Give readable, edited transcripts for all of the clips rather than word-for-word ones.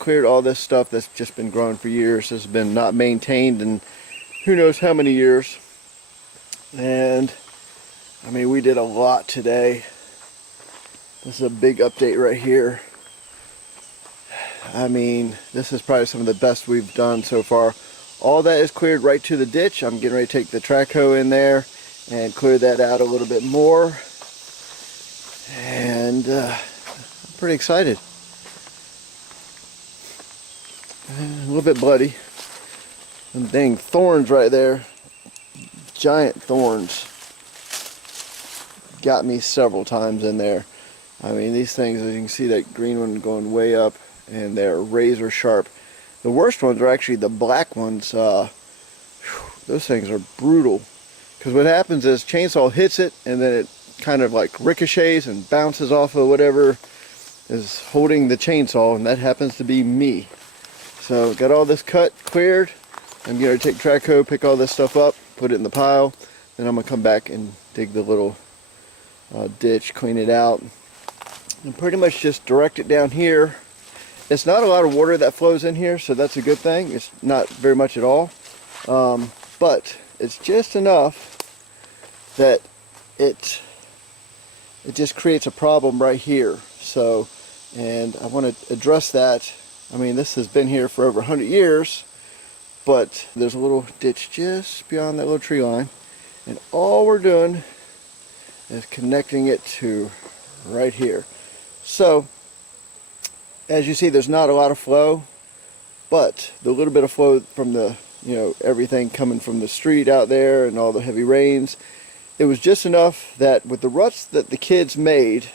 cleared all this stuff that's just been growing for years. This has been not maintained in who knows how many years. And I mean, we did a lot today. This is a big update right here. I mean, this is probably some of the best we've done so far. All that is cleared right to the ditch. I'm getting ready to take the track hoe in there and clear that out a little bit more. And I'm pretty excited. A little bit bloody. Some dang thorns right there. Giant thorns. Got me several times in there. I mean, these things, as you can see, that green one going way up, and they're razor sharp. The worst ones are actually the black ones. Those things are brutal. Because what happens is chainsaw hits it, and then it kind of like ricochets and bounces off of whatever is holding the chainsaw, and that happens to be me. So got all this cut cleared. I'm going to take track hoe, pick all this stuff up, put it in the pile. Then I'm going to come back and dig the little ditch, clean it out, and pretty much just direct it down here. It's not a lot of water that flows in here, so that's a good thing. It's not very much at all, but it's just enough that it just creates a problem right here. So, and I want to address that. I mean, this has been here for over 100 years, but there's a little ditch just beyond that little tree line, and all we're doing is connecting it to right here. So, as you see, there's not a lot of flow, but the little bit of flow from the, everything coming from the street out there and all the heavy rains, it was just enough that with the ruts that the kids made,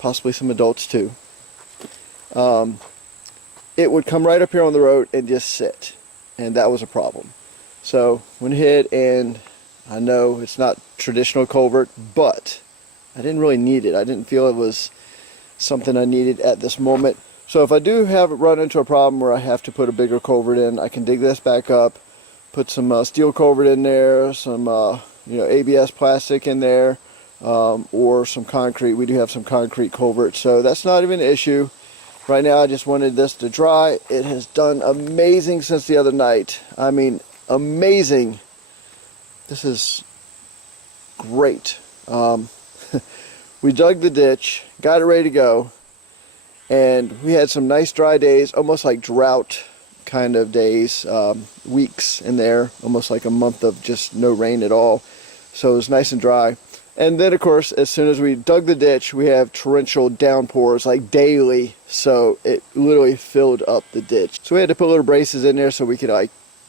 possibly some adults too, it would come right up here on the road and just sit, and that was a problem. So went ahead, and I know it's not traditional culvert, but I didn't really need it. I didn't feel it was something I needed at this moment. So if I do have run into a problem where I have to put a bigger culvert in, I can dig this back up, put some steel culvert in there, some ABS plastic in there, or some concrete. We do have some concrete culvert, so that's not even an issue. Right now I just wanted this to dry. It has done amazing since the other night. I mean, amazing. This is great. We dug the ditch, got it ready to go, and we had some nice dry days, almost like drought kind of days, weeks in there, almost like a month of just no rain at all. So it was nice and dry. And then, of course, as soon as we dug the ditch, we have torrential downpours like daily, so it literally filled up the ditch. So we had to put little braces in there so we could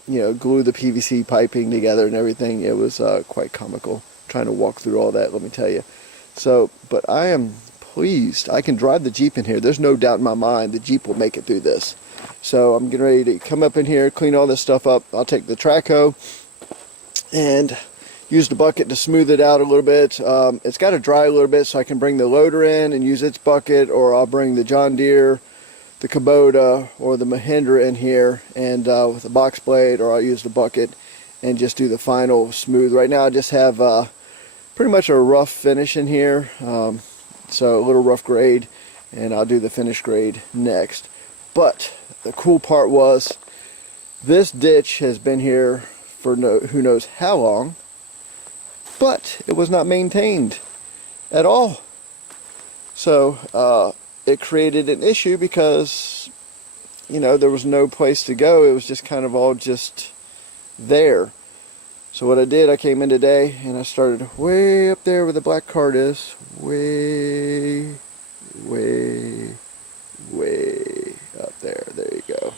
glue the PVC piping together and everything. It was quite comical trying to walk through all that, let me tell you. So, but I am pleased. I can drive the Jeep in here. There's no doubt in my mind the Jeep will make it through this. So I'm getting ready to come up in here, clean all this stuff up. I'll take the track hoe and use the bucket to smooth it out a little bit. It's got to dry a little bit so I can bring the loader in and use its bucket, or I'll bring the John Deere, the Kubota, or the Mahindra in here and with a box blade, or I'll use the bucket and just do the final smooth. Right now I just have pretty much a rough finish in here, so a little rough grade, and I'll do the finish grade next. But the cool part was this ditch has been here for who knows how long, but it was not maintained at all. So it created an issue because there was no place to go. It was just kind of all just there. So what I did, I came in today and I started way up there where the black cart is, way up there. There you go.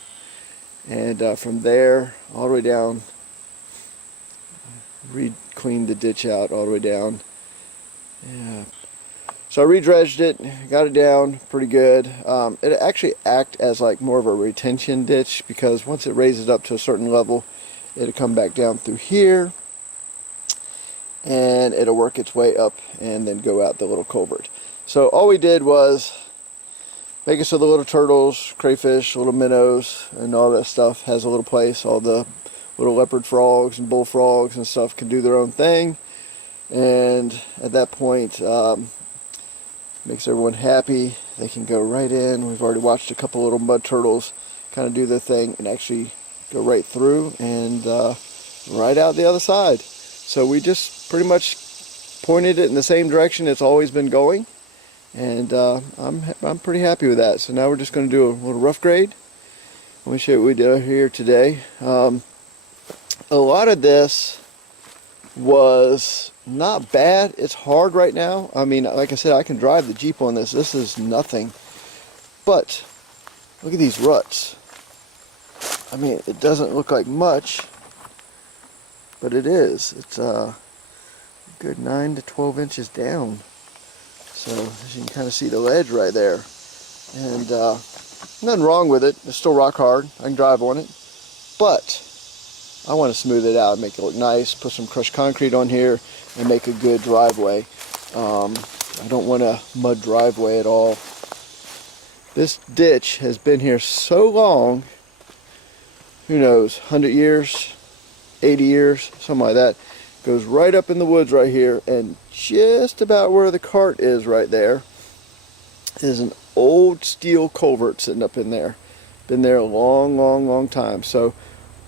And from there all the way down, cleaned the ditch out all the way down. Yeah. So I re-dredged it, got it down pretty good. It actually acts as like more of a retention ditch, because once it raises up to a certain level, it'll come back down through here and it'll work its way up and then go out the little culvert. So all we did was make it so the little turtles, crayfish, little minnows, and all that stuff has a little place. All the little leopard frogs and bullfrogs and stuff can do their own thing. And at that point, makes everyone happy they can go right in. We've already watched a couple little mud turtles kind of do their thing and actually go right through and right out the other side. So we just pretty much pointed it in the same direction it's always been going, and I'm pretty happy with that. So now we're just going to do a little rough grade. Let me show you what we did here today. A lot of this was not bad. It's hard right now. I mean, like I said, I can drive the Jeep on this. This is nothing. But look at these ruts. I mean, it doesn't look like much, but it is. It's a good 9 to 12 inches down. So as you can kind of see the ledge right there. And nothing wrong with it. It's still rock hard. I can drive on it. But I want to smooth it out and make it look nice, put some crushed concrete on here, and make a good driveway. I don't want a mud driveway at all. This ditch has been here so long, who knows, 100 years, 80 years, something like that. Goes right up in the woods right here, and just about where the cart is right there is an old steel culvert sitting up in there. Been there a long time. So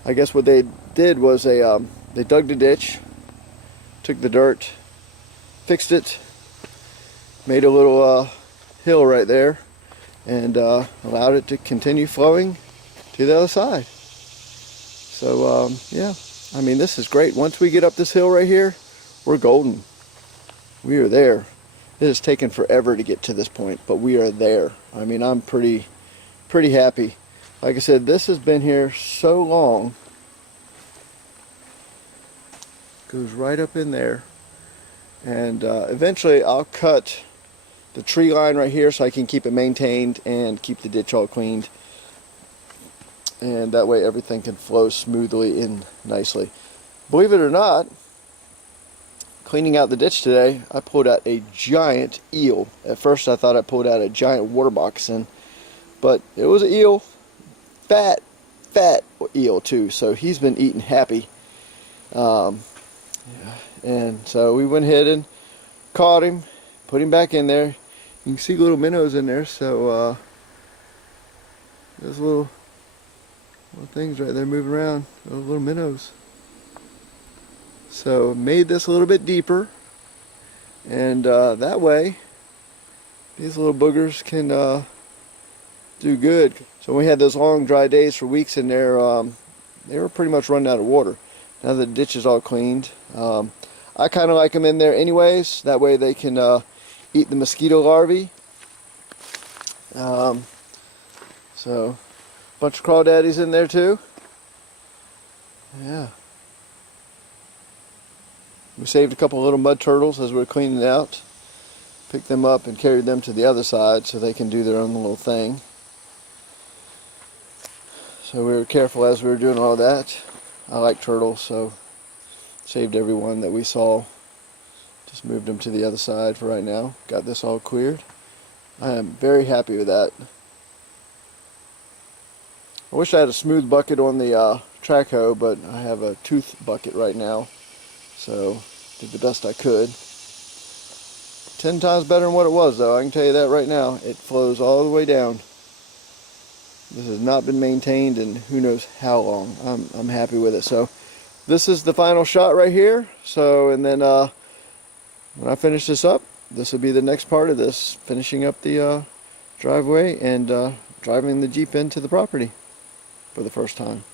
I guess what they did was they dug the ditch, took the dirt, fixed it, made a little hill right there, and allowed it to continue flowing to the other side. So yeah, I mean, this is great. Once we get up this hill right here, we're golden. We are there. It has taken forever to get to this point, but we are there. I mean, I'm pretty happy. Like I said, this has been here so long. Goes right up in there, and eventually I'll cut the tree line right here so I can keep it maintained and keep the ditch all cleaned, and that way everything can flow smoothly in nicely. Believe it or not, cleaning out the ditch today, I pulled out a giant eel. At first I thought I pulled out a giant water moccasin, but it was an eel. Fat eel too, so he's been eating happy. Yeah. And so we went ahead and caught him, put him back in there. You can see little minnows in there, so there's little things right there moving around, those little minnows. So made this a little bit deeper, and that way these little boogers can do good. So when we had those long dry days for weeks in there, they were pretty much running out of water. Now the ditch is all cleaned. I kind of like them in there anyways. That way they can eat the mosquito larvae. So a bunch of crawdaddies in there too. Yeah. We saved a couple little mud turtles as we were cleaning it out. Picked them up and carried them to the other side so they can do their own little thing. So we were careful as we were doing all that. I like turtles, so saved every one that we saw. Just moved them to the other side for right now. Got this all cleared. I am very happy with that. I wish I had a smooth bucket on the track hoe, but I have a tooth bucket right now. So did the best I could. 10 times better than what it was though, I can tell you that right now. It flows all the way down. This has not been maintained in who knows how long. I'm happy with it. So this is the final shot right here. So, and then when I finish this up, this will be the next part of this, finishing up the driveway and driving the Jeep into the property for the first time.